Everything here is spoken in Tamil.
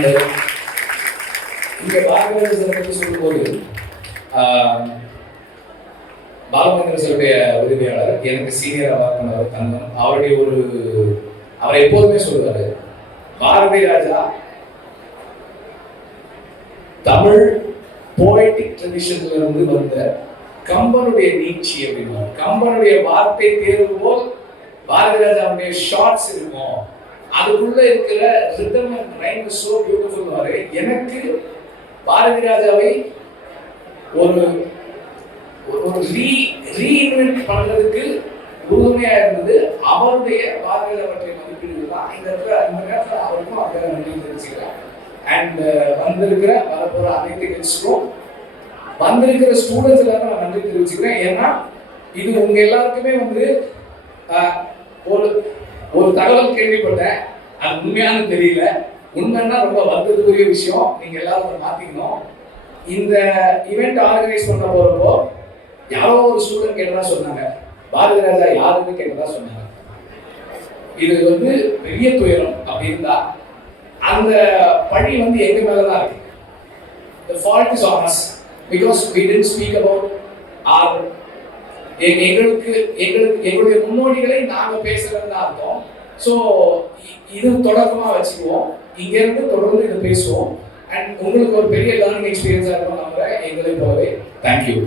அண்ட் இங்கே பாரதிராஜா சார் பற்றி சொல்லும்போது பாலமந்திர சாருடைய உதவியாளர் எனக்கு சீனியராக ஒர்க் பண்ணவர் தங்கம் அவரை எப்போதுமே சொல்லுவார், பாரதி ராஜா தமிழ் போய்டிக் ட்ரெடிஷன்ல இருந்து வந்த கம்பனுடைய நீட்சி அப்படின்னா கம்பனுடைய வார்த்தை தேர்வு போல் பாரதி ராஜாவுடைய ஷார்ட்ஸ் இருக்கும், அதுக்குள்ள இருக்கிற rhythm and rhyme is so beautiful வரை எனக்கு பாரதி ராஜாவை ஒரு ஒரு ரீஇன்வென்ட் பண்றதுக்கு உறுதுணையா இருந்தது அவருடைய பாரதி ராஜா பற்றிய மதிப்பீடு தான். இந்த நேரத்தில் அவருக்கும் அதை நன்றி தெரிவிச்சுக்கிறேன். அண்ட் வந்திருக்கிற வரப்போற அனைத்து கட்சிக்கும் வந்திருக்கிற ஸ்டூடெண்ட்ஸ் எல்லாரும் நான் நன்றி தெரிவிச்சுக்கிறேன். ஏன்னா இது உங்க எல்லாருக்குமே வந்து ஒரு ஒரு தகவல் கேள்விப்பட்டேன், அது உண்மையான தெரியல. உண்மைன்னா ரொம்ப வருத்தத்துக்குரிய விஷயம், நீங்க எல்லாரும் மாத்திக்கணும். இந்த ஈவெண்ட் ஆர்கனைஸ் பண்ண போறப்போ யாரோ ஒரு ஸ்டூடெண்ட் கேட்டதா சொன்னாங்க, பாரதி ராஜா யாருன்னு கேட்டதா சொன்னாங்க. இது வந்து பெரிய துயரம். அப்படி இருந்தா அந்த பழி வந்து எங்க மேலதான் இருக்கு. The fault is on us because we didn't speak about our எங்களுடைய முன்னோடிகளை நாங்க பேசலன்னு அர்த்தம். ஸோ இது தொடர்பா வச்சுக்குவோம், இங்க இருந்து தொடர்ந்து இதை பேசுவோம். அண்ட் உங்களுக்கு ஒரு பெரிய லேர்னிங் எக்ஸ்பீரியன்ஸா இருக்கும் நம்புறேன், எங்களை போலவே. தேங்க்யூ.